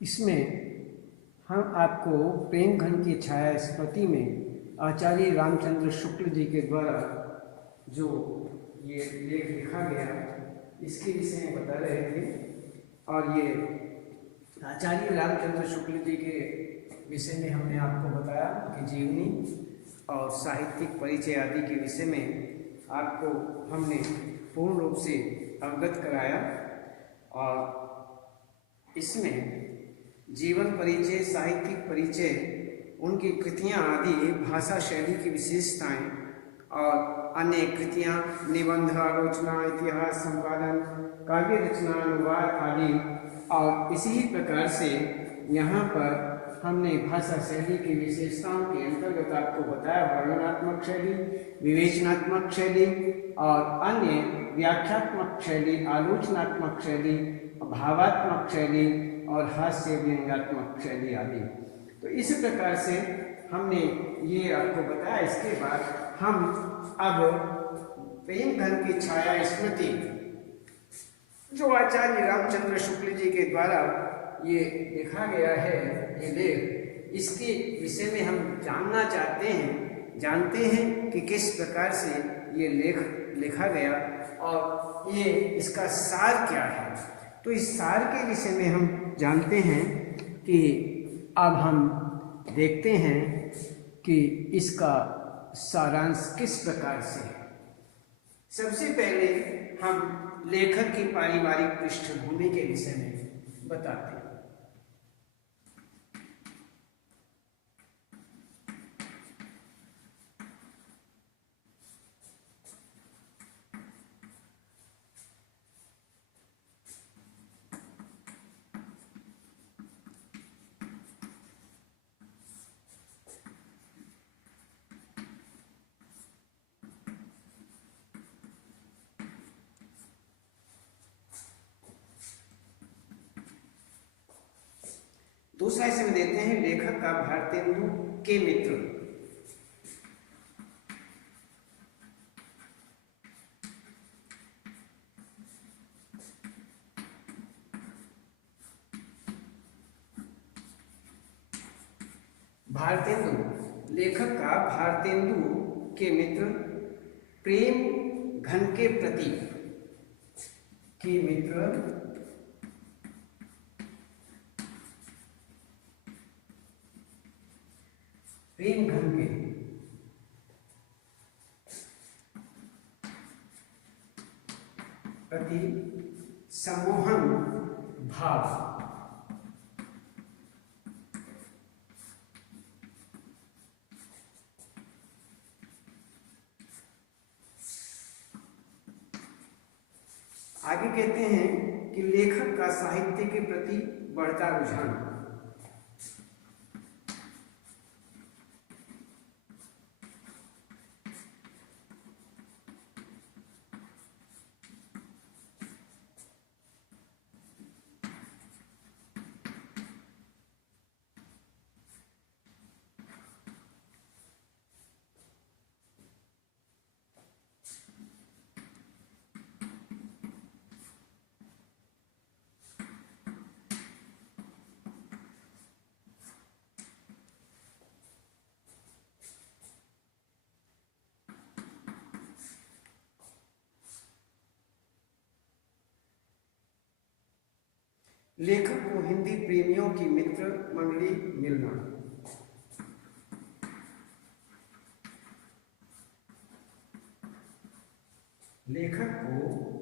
इसमें हम आपको प्रेम घन की छाया स्मृति में आचार्य रामचंद्र शुक्ल जी के द्वारा जो ये लेख लिखा गया इसके विषय में बता रहे थे। और ये आचार्य रामचंद्र शुक्ल जी के विषय में हमने आपको बताया कि जीवनी और साहित्यिक परिचय आदि के विषय में आपको हमने पूर्ण रूप से अवगत कराया। और इसमें जीवन परिचय, साहित्यिक परिचय, उनकी कृतियाँ आदि, भाषा शैली की विशेषताएं और अन्य कृतियाँ, निबंध, आलोचना, इतिहास, संपादन, काव्य रचना, अनुवाद आदि। और इसी प्रकार से यहाँ पर हमने भाषा शैली की विशेषताओं के अंतर्गत आपको बताया वर्णनात्मक शैली, विवेचनात्मक शैली और अन्य व्याख्यात्मक शैली, आलोचनात्मक शैली, भावात्मक शैली और हास्य व्यंग्यात्मक शैली आदि। तो इस प्रकार से हमने ये आपको बताया। इसके बाद हम अब प्रेम घन की छाया स्मृति जो आचार्य रामचंद्र शुक्ल जी के द्वारा ये लिखा गया है, ये लेख, इसके विषय में हम जानते हैं कि किस प्रकार से ये लेख लिखा गया और ये इसका सार क्या है। तो इस सार के विषय में हम जानते हैं कि अब हम देखते हैं कि इसका सारांश किस प्रकार से है। सबसे पहले हम लेखक की पारिवारिक पृष्ठभूमि के विषय में बताते हैं। दूसरा इसमें देते हैं लेखक का भारतेंदु के मित्र। भारतेंदु, लेखक का भारतेंदु के मित्र, प्रेम घन के प्रति के मित्र, प्रेम घन के प्रति सम्मोहन भाव आगे कहते हैं कि लेखक का साहित्य के प्रति बढ़ता रुझान। लेखक को हिंदी प्रेमियों की मित्र मंडली मिलना। लेखक को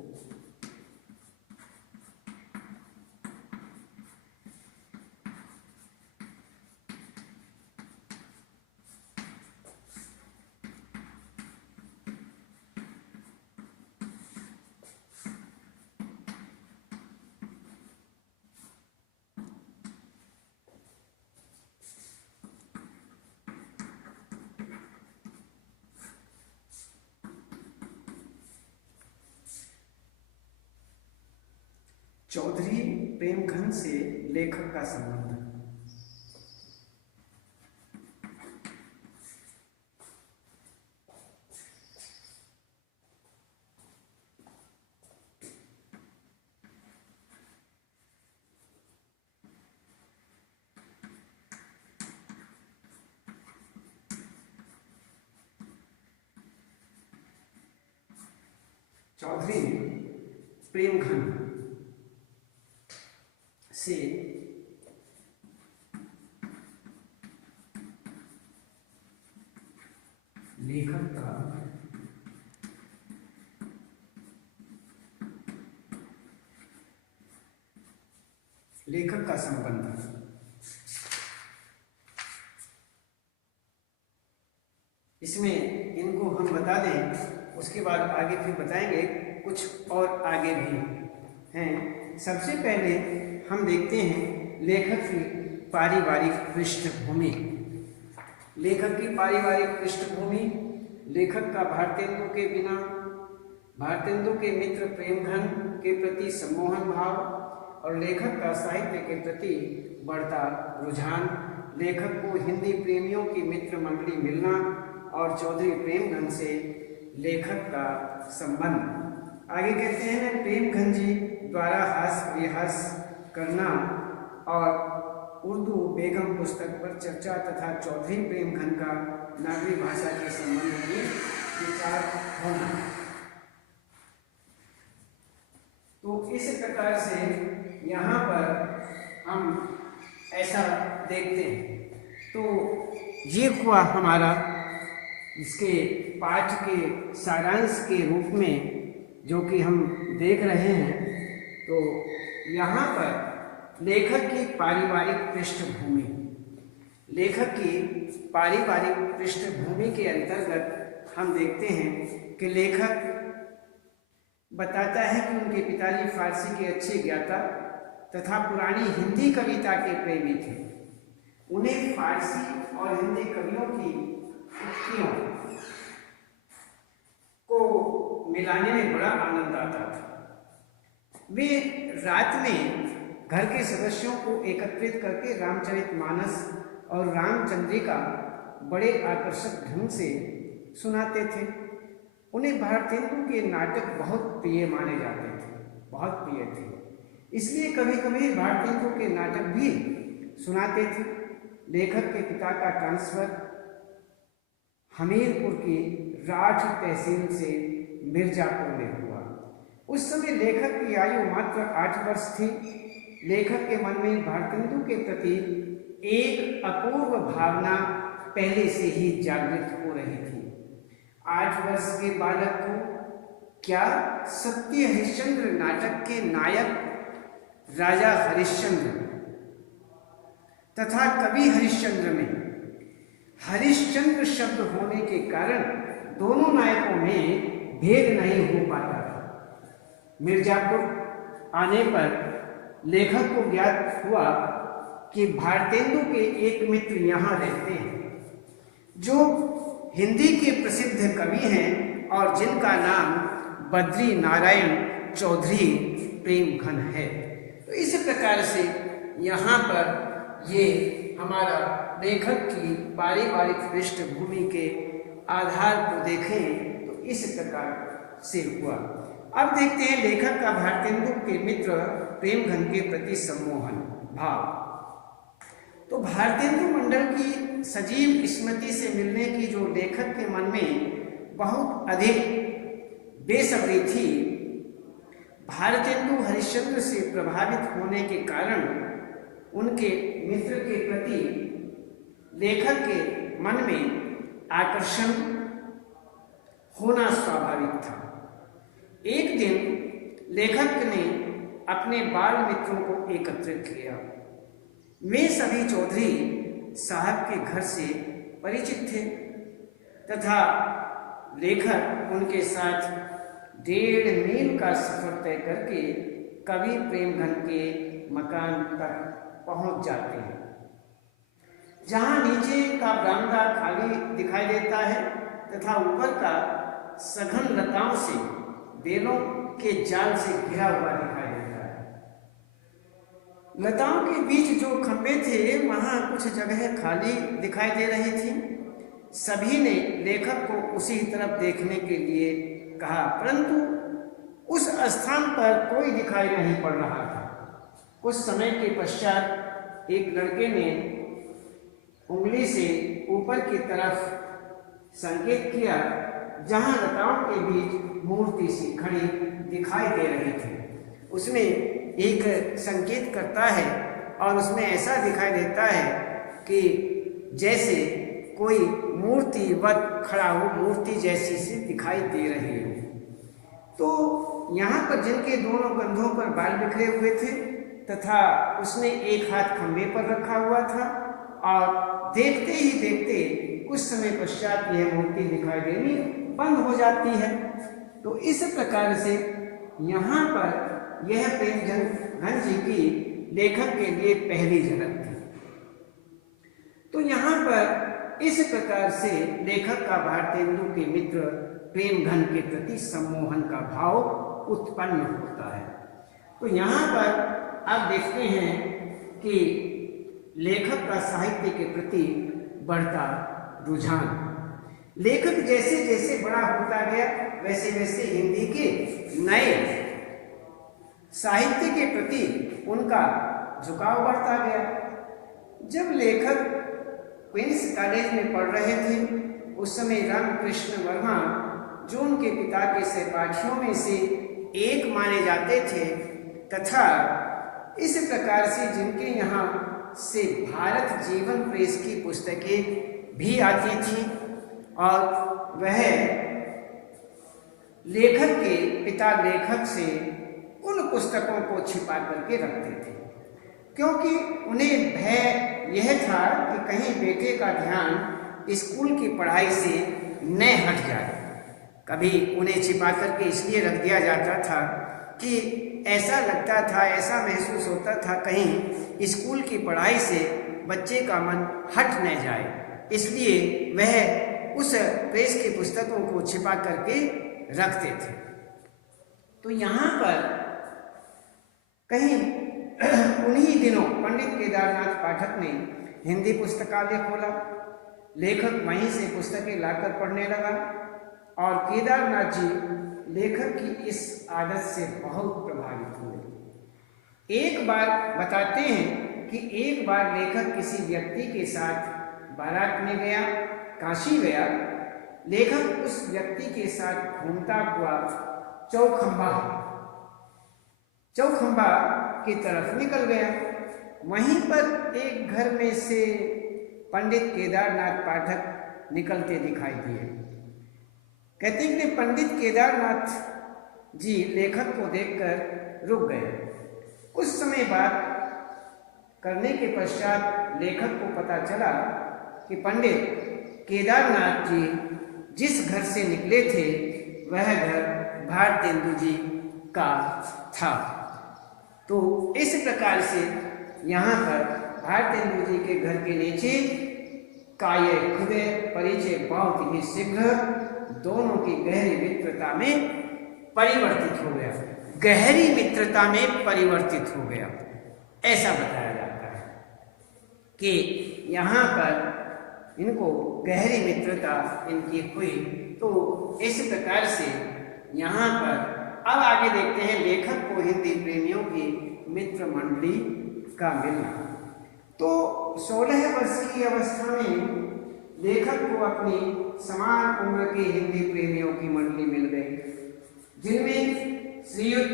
चौधरी प्रेमघन से लेखक का संबंध। चौधरी ने प्रेमघन से लेखक का संबंध। इसमें इनको हम बता दें, उसके बाद आगे फिर बताएंगे कुछ और आगे भी हैं। सबसे पहले हम देखते हैं लेखक की पारिवारिक पृष्ठभूमि। लेखक की पारिवारिक पृष्ठभूमि, लेखक का भारतेंदु के बिना भारतेंदु के मित्र प्रेमघन के प्रति सम्मोहन भाव और लेखक का साहित्य के प्रति बढ़ता रुझान, लेखक को हिंदी प्रेमियों की मित्र मंडली मिलना और चौधरी प्रेमघन से लेखक का संबंध। आगे कहते हैं ना, प्रेमघन जी द्वारा हास विहास करना और उर्दू बेगम पुस्तक पर चर्चा तथा चौधरी प्रेमघन का नागरी भाषा के संबंध में विचार होना। तो इस प्रकार से यहाँ पर हम ऐसा देखते हैं। तो ये हुआ हमारा इसके पाठ के सारांश के रूप में जो कि हम देख रहे हैं। तो यहाँ पर लेखक की पारिवारिक पृष्ठभूमि, लेखक की पारिवारिक पृष्ठभूमि के अंतर्गत हम देखते हैं कि लेखक बताता है कि उनके पिताजी फारसी के अच्छे ज्ञाता तथा पुरानी हिंदी कविता के प्रेमी थे। उन्हें फारसी और हिंदी कवियों की उक्तियों को मिलाने में बड़ा आनंद आता था। वे रात में घर के सदस्यों को एकत्रित करके रामचरितमानस और रामचंद्रिका बड़े आकर्षक ढंग से सुनाते थे। उन्हें भारतेंदु के नाटक बहुत प्रिय माने जाते थे, बहुत प्रिय थे, इसलिए कभी कभी भारतेंदु के नाटक भी सुनाते थे। लेखक के पिता का ट्रांसफर हमीरपुर की राठ तहसील से मिर्जापुर में हुआ। उस समय लेखक की आयु मात्र 8 वर्ष थी। लेखक के मन में भारतेंदु के प्रति एक अपूर्व भावना पहले से ही जागृत हो रही थी। 8 वर्ष के बालक को क्या सत्य हरिश्चंद्र नाटक के नायक राजा हरिश्चंद्र तथा कवि हरिश्चंद्र में हरिश्चंद्र शब्द होने के कारण दोनों नायकों में भेद नहीं हो पाता था। मिर्जापुर आने पर लेखक को ज्ञात हुआ कि भारतेंदु के एक मित्र यहाँ रहते हैं जो हिंदी के प्रसिद्ध कवि हैं और जिनका नाम बद्री नारायण चौधरी प्रेमघन है। तो इस प्रकार से यहाँ पर ये हमारा लेखक की पारिवारिक पृष्ठभूमि के आधार को देखें तो इस प्रकार से हुआ। अब देखते हैं लेखक का भारतेंदु के मित्र प्रेमघन के प्रति सम्मोहन भाव। तो भारतेंदु मंडल की सजीव स्मृति से मिलने की जो लेखक के मन में बहुत अधिक बेसब्री थी, भारतेंदु हरिश्चंद्र से प्रभावित होने के कारण उनके मित्र के प्रति लेखक के मन में आकर्षण होना स्वाभाविक था। एक दिन लेखक ने अपने बाल मित्रों को एकत्रित किया। वे सभी चौधरी साहब के घर से परिचित थे तथा लेखक उनके साथ 1.5 मील का सफर तय करके कवि प्रेमघन के मकान तक पहुंच जाते हैं, जहां नीचे का बरामदा खाली दिखाई देता है तथा ऊपर का सघन लताओं से, बेलों के जाल से घिरा हुआ दिखाई देता है। लताओं के बीच जो खंभे थे वहां कुछ जगह खाली दिखाई दे रही थी। सभी ने लेखक को उसी तरफ देखने के लिए कहा, परंतु उस स्थान पर कोई दिखाई नहीं पड़ रहा था। कुछ समय के पश्चात एक लड़के ने उंगली से ऊपर की तरफ संकेत किया जहां लताओं के बीच मूर्ति सी खड़ी दिखाई दे रही थी। उसमें एक संकेत करता है और उसमें ऐसा दिखाई देता है कि जैसे कोई मूर्तिवत खड़ा हो, मूर्ति जैसी सी दिखाई दे रही हो। तो यहाँ पर जिनके दोनों कंधों पर बाल बिखरे हुए थे तथा उसने एक हाथ खंभे पर रखा हुआ था और देखते ही देखते कुछ समय पश्चात यह मूर्ति दिखाई देनी बंद हो जाती है। तो इस प्रकार से यहाँ पर यह प्रेमघन जी की लेखक के लिए पहली झलक थी। तो यहाँ पर इस प्रकार से लेखक का भारतेंदु के मित्र प्रेमघन के प्रति सम्मोहन का भाव उत्पन्न होता है। तो यहाँ पर आप देखते हैं कि लेखक का साहित्य के प्रति बढ़ता रुझान, लेखक जैसे जैसे बड़ा होता गया वैसे वैसे हिंदी के नए साहित्य के प्रति उनका झुकाव बढ़ता गया। जब लेखक क्वींस कॉलेज में पढ़ रहे थे उस समय रामकृष्ण वर्मा, जो उनके पिता के सहपाठियों में से एक माने जाते थे तथा इस प्रकार से जिनके यहाँ से भारत जीवन प्रेस की पुस्तकें भी आती थी और वह लेखक के पिता लेखक से उन पुस्तकों को छिपा करके रखते थे, क्योंकि उन्हें भय यह था कि कहीं बेटे का ध्यान स्कूल की पढ़ाई से न हट जाए। कभी उन्हें छिपा करके इसलिए रख दिया जाता था कि ऐसा लगता था, ऐसा महसूस होता था कहीं स्कूल की पढ़ाई से बच्चे का मन हट न जाए, इसलिए वह उस प्रेस की पुस्तकों को छिपा करके रखते थे। तो यहाँ पर कहीं उन्हीं दिनों पंडित केदारनाथ पाठक ने हिंदी पुस्तकालय खोला। लेखक वहीं से पुस्तकें लाकर पढ़ने लगा और केदारनाथ जी लेखक की इस आदत से बहुत प्रभावित हुए। एक बार बताते हैं कि एक बार लेखक किसी व्यक्ति के साथ बारात में गया, काशी गया। लेखक उस व्यक्ति के साथ घूमता हुआ चौखंबा की तरफ निकल गया। वहीं पर एक घर में से पंडित केदारनाथ पाठक निकलते दिखाई दिए। कहते हैं कि पंडित केदारनाथ जी लेखक को देखकर रुक गए। कुछ समय बात करने के पश्चात लेखक को पता चला कि पंडित केदारनाथ जी जिस घर से निकले थे वह घर भारतेंदु जी का था। तो इस प्रकार से यहाँ पर भारतेंदु जी के घर के नीचे का ये हृदय परिचय बहुत ही शीघ्र दोनों की गहरी मित्रता में परिवर्तित हो गया, गहरी मित्रता में परिवर्तित हो गया, ऐसा बताया जाता है कि यहाँ पर इनको गहरी मित्रता इनकी हुई। तो इस प्रकार से यहाँ पर अब आगे देखते हैं लेखक को हिंदी प्रेमियों की मित्र मंडली का मिलना। तो 16 वर्ष की अवस्था में लेखक को अपनी समान उम्र के हिंदी प्रेमियों की मंडली मिल गई, जिनमें श्रीयुत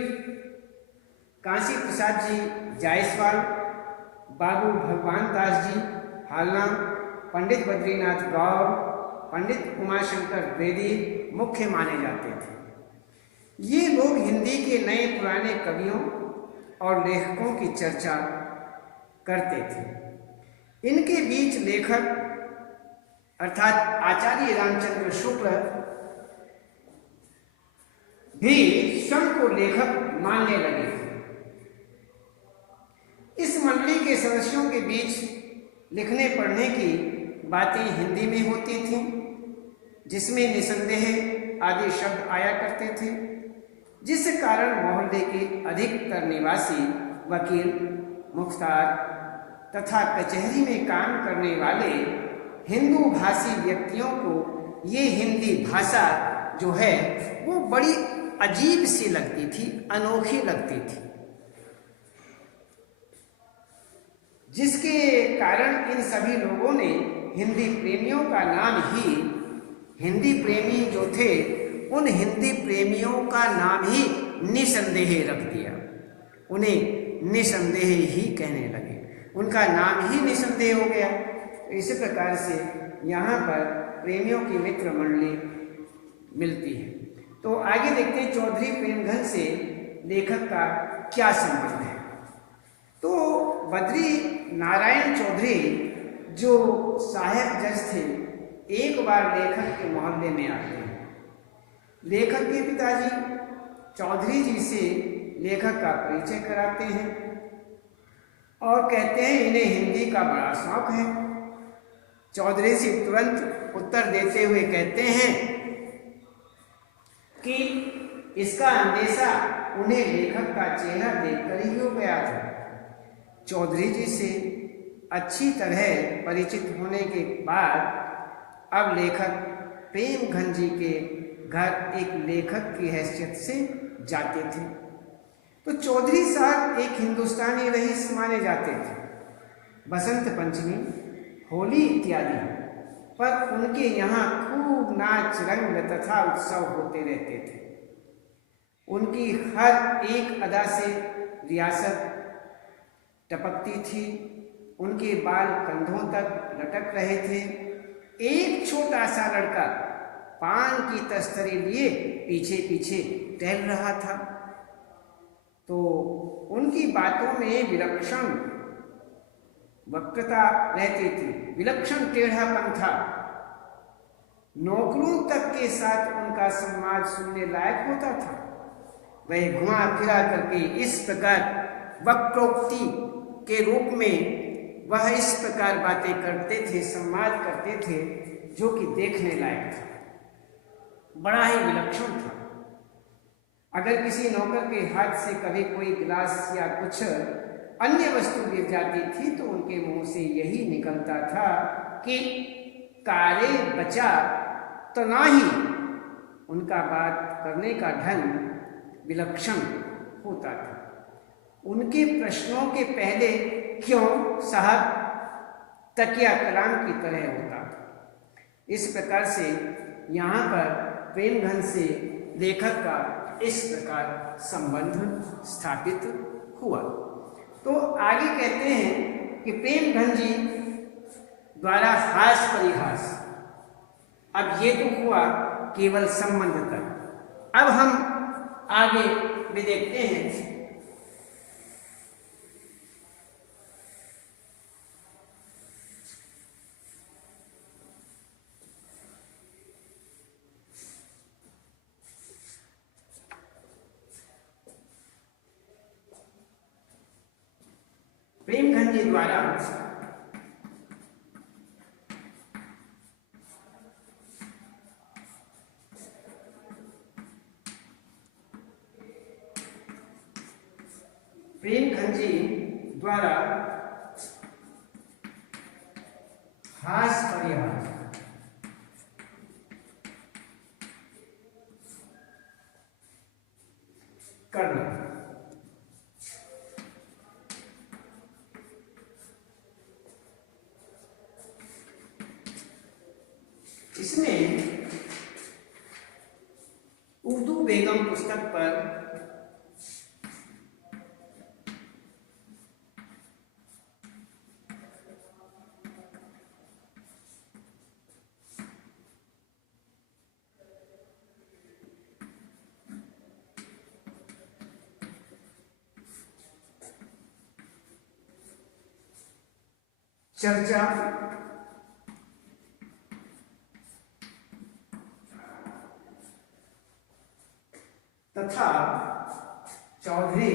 काशी प्रसाद जी जायसवाल, बाबू भगवान दास जी हालना, पंडित बद्रीनाथ गौर, पंडित उमाशंकर द्विवेदी मुख्य माने जाते थे। ये लोग हिंदी के नए पुराने कवियों और लेखकों की चर्चा करते थे। इनके बीच लेखक अर्थात आचार्य रामचंद्र शुक्ल भी स्वयं को लेखक मानने लगे। इस मंडली के सदस्यों के बीच लिखने पढ़ने की बातें हिंदी में होती थीं, जिसमें निसंदेह आदि शब्द आया करते थे, जिस कारण मोहल्ले के अधिकतर निवासी वकील, मुख्तार तथा कचहरी में काम करने वाले हिंदू भाषी व्यक्तियों को ये हिंदी भाषा जो है वो बड़ी अजीब सी लगती थी, अनोखी लगती थी, जिसके कारण इन सभी लोगों ने हिंदी प्रेमियों का नाम ही हिंदी प्रेमी जो थे उन हिंदी प्रेमियों का नाम ही निसंदेह रख दिया, उन्हें निसंदेह ही कहने लगे, उनका नाम ही निसंदेह हो गया। तो इसी प्रकार से यहाँ पर प्रेमियों की मित्र मंडली मिलती है। तो आगे देखते हैं चौधरी प्रेमघन से लेखक का क्या संबंध है। तो बद्री नारायण चौधरी जो सहायक जज थे, एक बार लेखक के मोहल्ले में आते हैं। लेखक के पिताजी चौधरी जी से लेखक का परिचय कराते हैं और कहते हैं इन्हें हिंदी का बड़ा शौक है। चौधरी से तुरंत उत्तर देते हुए कहते हैं कि इसका अंदेशा उन्हें लेखक का चेहरा देखकर ही हो गया था। चौधरी जी से अच्छी तरह परिचित होने के बाद अब लेखक प्रेमघन जी के घर एक लेखक की हैसियत से जाते थे। तो चौधरी साहब एक हिंदुस्तानी रईस माने जाते थे। बसंत पंचमी, होली इत्यादि पर उनके यहाँ खूब नाच रंग तथा उत्सव होते रहते थे। उनकी हर एक अदा से रियासत टपकती थी, उनके बाल कंधों तक लटक रहे थे। एक छोटा सा लड़का पान की तस्तरी लिए पीछे पीछे टहल रहा था। तो उनकी बातों में विलक्षण वक्रता रहती थी, विलक्षण टेढ़ापन था। नौकरों तक के साथ उनका संवाद सुनने लायक होता था। वह घुमा फिरा करके इस प्रकार वक्रोक्ति के रूप में वह इस प्रकार बातें करते थे, संवाद करते थे, जो कि देखने लायक था, बड़ा ही विलक्षण था। अगर किसी नौकर के हाथ से कभी कोई गिलास या कुछ अन्य वस्तु गिर जाती थी तो उनके मुंह से यही निकलता था कि कारे बचा तो ना ही। उनका बात करने का ढंग विलक्षण होता था। उनके प्रश्नों के पहले क्यों साहब तकिया कलाम की तरह होता था। इस प्रकार से यहाँ पर प्रेमघन से लेखक का इस प्रकार संबंध स्थापित हुआ। तो आगे कहते हैं कि प्रेमघन जी द्वारा हास परिहास। अब ये तो हुआ केवल संबंध तक। अब हम आगे भी देखते हैं प्रेमघन जी द्वारा हास परिहास करना। इसमें उर्दू बेगम पुस्तक पर चर्चा तथा चौधरी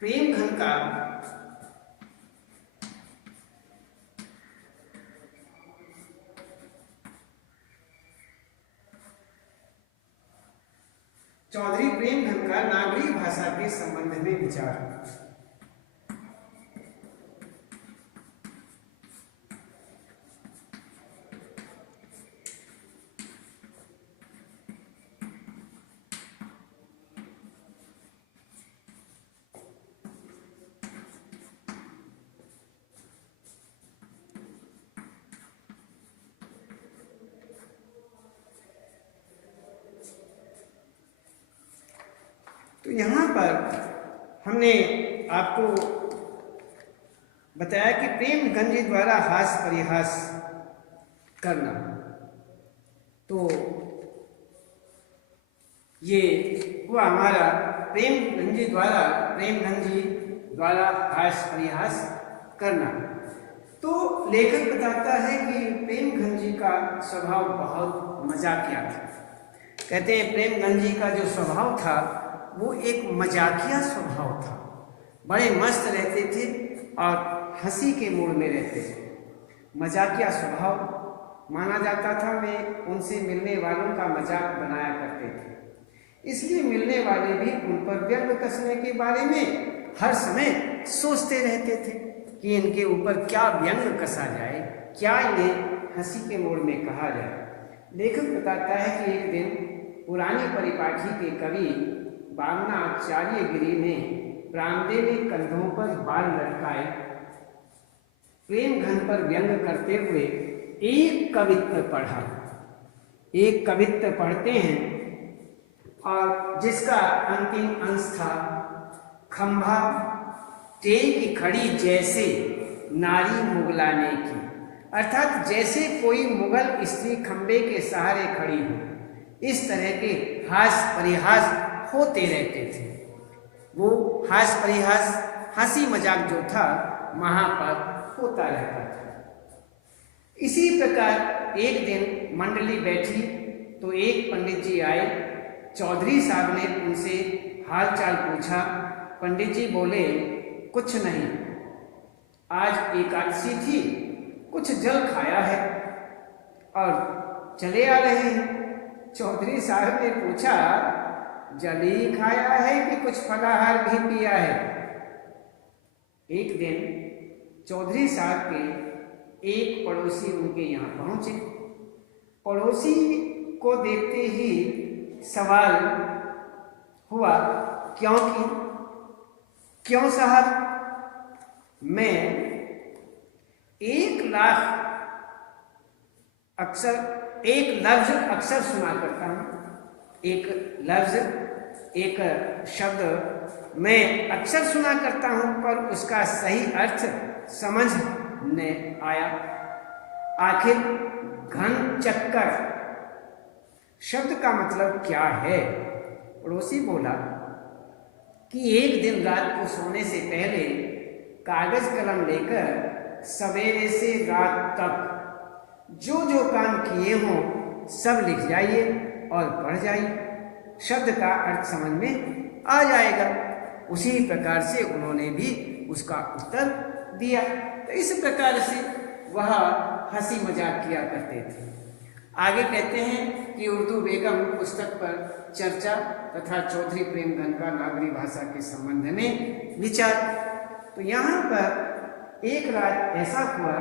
प्रेमघन का चौधरी प्रेमघन का नागरी भाषा के संबंध में विचार। तो यहाँ पर हमने आपको बताया कि प्रेमगंज जी द्वारा हास परिहास करना, तो ये हुआ हमारा प्रेमगंज जी द्वारा हास परिहास करना। तो लेखक बताता है कि प्रेमगंज जी का स्वभाव बहुत मजाकिया था। कहते हैं प्रेमगंज जी का जो स्वभाव था वो एक मजाकिया स्वभाव था। बड़े मस्त रहते थे और हंसी के मूड में रहते थे। मजाकिया स्वभाव माना जाता था। वे उनसे मिलने वालों का मजाक बनाया करते थे, इसलिए मिलने वाले भी उन पर व्यंग कसने के बारे में हर समय सोचते रहते थे कि इनके ऊपर क्या व्यंग कसा जाए, क्या इन्हें हंसी के मूड में कहा जाए। लेखक बताता है कि एक दिन पुरानी परिपाठी के कवि वामनाचार्य गिरी ने बरामदे में कंधों पर बाल लटकाए प्रेमघन पर व्यंग करते हुए एक कवित्व पढ़ा। एक कवित्व पढ़ते हैं और जिसका अंतिम अंश था, खंभा टेक खड़ी जैसे नारी मुगलाने की, अर्थात जैसे कोई मुगल स्त्री खंबे के सहारे खड़ी हो, इस तरह के हास परिहास होते रहते थे। वो हास परिहास हंसी मजाक जो था वहां पर होता रहता था। इसी प्रकार एक दिन मंडली बैठी तो एक पंडित जी आए। चौधरी साहब ने उनसे हाल चाल पूछा। पंडित जी बोले, कुछ नहीं, आज एकादशी थी, कुछ जल खाया है और चले आ रहे हैं। चौधरी साहब ने पूछा, जल ही खाया है कि कुछ फलाहार भी पिया है? एक दिन चौधरी साहब के एक पड़ोसी उनके यहाँ पहुंचे। पड़ोसी को देखते ही सवाल हुआ, क्यों साहब? मैं 1 लफ्ज अक्सर सुना करता हूँ। एक लफ्ज, एक शब्द मैं अक्सर सुना करता हूँ, पर उसका सही अर्थ समझ न आया। आखिर घन चक्कर शब्द का मतलब क्या है? पड़ोसी बोला कि एक दिन रात को सोने से पहले कागज कलम लेकर सवेरे से रात तक जो जो काम किए हों सब लिख जाइए और पढ़ जाइए, शब्द का अर्थ समझ में आ जाएगा। उसी प्रकार से उन्होंने भी उसका उत्तर दिया। तो इस प्रकार से वह हंसी मजाक किया करते थे। आगे कहते हैं कि उर्दू बेगम पुस्तक पर चर्चा तथा चौधरी प्रेमधन का नागरी भाषा के संबंध में विचार। तो यहाँ पर एक रात ऐसा हुआ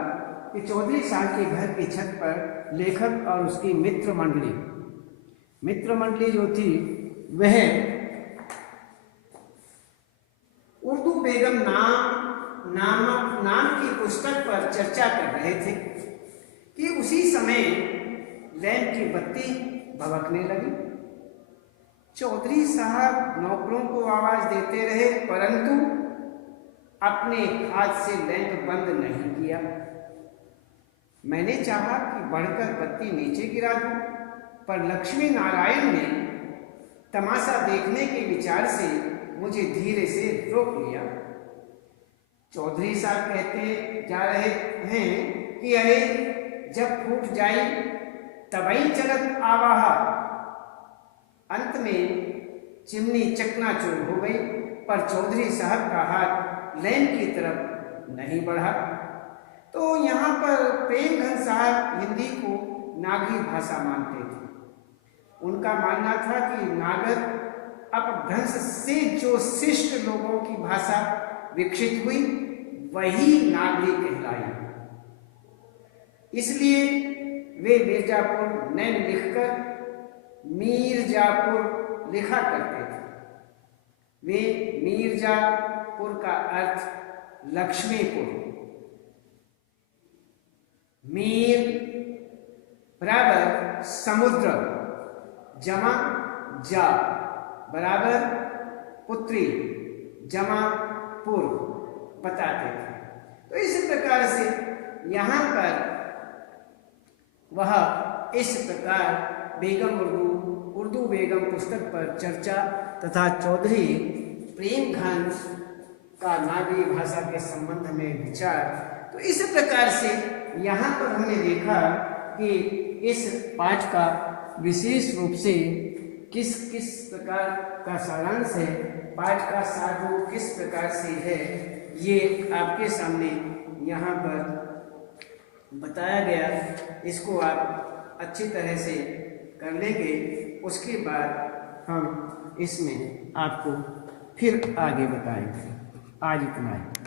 कि चौधरी साहब के घर की छत पर लेखक और उसकी मित्र मंडली जो थी वह उर्दू बेगम नाम की पुस्तक पर चर्चा कर रहे थे कि उसी समय लैंप की बत्ती भभकने लगी। चौधरी साहब नौकरों को आवाज देते रहे, परंतु अपने हाथ से लैंप बंद नहीं किया। मैंने चाहा कि बढ़कर बत्ती नीचे गिरा दूं, पर लक्ष्मी नारायण ने तमाशा देखने के विचार से मुझे धीरे से रोक लिया। चौधरी साहब कहते जा रहे हैं कि अरे जब फूट जाई तबई चलत आवाहा। अंत में चिमनी चकनाचूर हो गई, पर चौधरी साहब का हाथ लैंप की तरफ नहीं बढ़ा। तो यहाँ पर प्रेमधन साहब हिंदी को नागरी भाषा मानते थे। उनका मानना था कि नागर अपभ्रंश से जो शिष्ट लोगों की भाषा विकसित हुई वही नागरी कहलाई। इसलिए वे मिर्जापुर नैन लिखकर मीरजापुर लिखा करते थे। वे मीरजापुर का अर्थ लक्ष्मीपुर, मीर बराबर समुद्र जमा जा बराबर पुत्री जमा पूर्व बताते थे। तो इस प्रकार से यहाँ पर वह इस प्रकार बेगम उर्दू बेगम पुस्तक पर चर्चा तथा चौधरी प्रेमघन का नागरी भाषा के संबंध में विचार। तो इस प्रकार से यहाँ पर हमने देखा कि इस पाठ का विशेष रूप से किस किस प्रकार का सारांश है, पाठ का सार रूप किस प्रकार से है, ये आपके सामने यहाँ पर बताया गया। इसको आप अच्छी तरह से कर लेंगे, उसके बाद हम इसमें आपको फिर आगे बताएंगे। आज इतना ही।